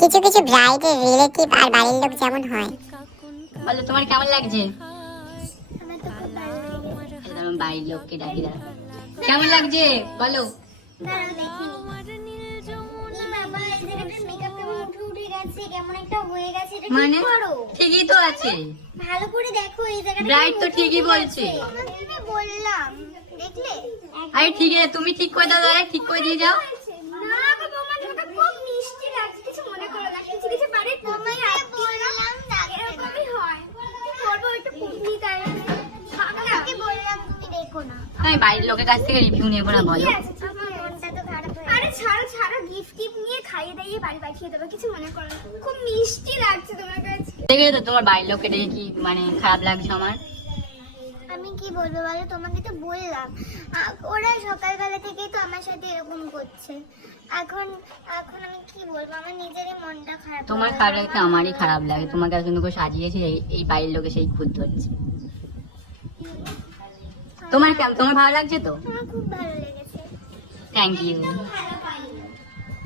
কিছু কিছু ব্রাইডের রিলেটিভ আর বাড়ির লোক যেমন হয়। বলো তোমার কেমন লাগছে? আমার তো খুব ভালো লেগেছে। আমার বাড়ির লোককে ডাকি দাঁড়া। কেমন লাগছে বলো? দাঁড়াও দেখিনি। ই বাবা, এই জায়গাটা মেকআপ কেমন উঠে উঠে গেছে, কেমন একটা হয়ে গেছে, এটা মানে ঠিক করো। ঠিকই তো আছে। ভালো করে দেখো এই জায়গাটা। Bride তো কেমন ঠিকই উঠে বলছে। গেছে। তোমাকে বললাম, দেখলে? আরে ঠিক আছে, তুমি ঠিক করে দাও, দাঁড়া ঠিক করে দিয়ে যাও। না গো বৌমা, তোমাকে খুব মিষ্টি লাগছে, কিছু মনে করো না। কিছু কিছু বাড়ির বৌমাই বললাম এরকমই হয়। কি করবো, একটু কুটনি তাই। তোমাকে বললাম তুমি দেখো না। আমি বাড়ির লোকের কাছ থেকে রিভিউ নেবো না, বলো। ঠিক আছে, আমার মনটা তো খারাপ হয়ে আরে ছাড়ো ছাড়ো, গিফট টিপ নিয়ে খাইয়ে দাইয়ে বাড়ি পাঠিয়ে দেবো, কিছু মনে করো না। খুব মিষ্টি লাগছে তোমার কাছে। দেখে তো তোমার বাড়ির লোককে দেখে কি মানে খারাপ লাগছে আমার? আমি কি বলবো বলো, তোমাকে তো বললাম ওরা সকালবেলা থেকেই তো আমার সাথে এরকম করছে। এখন এখন আমি কি বলবো, আমার নিজেরই মনটা খারাপ। তোমার খারাপ লাগছে, আমারই খারাপ লাগে। তোমাকে এত সুন্দর করে সাজিয়েছে, এই বাড়ির লোকে সেই খুদ ধরছে। তোমার কেমন, তোমার ভালো লাগছে তো? আমার খুব ভালো লেগেছে। Thank you. ভালো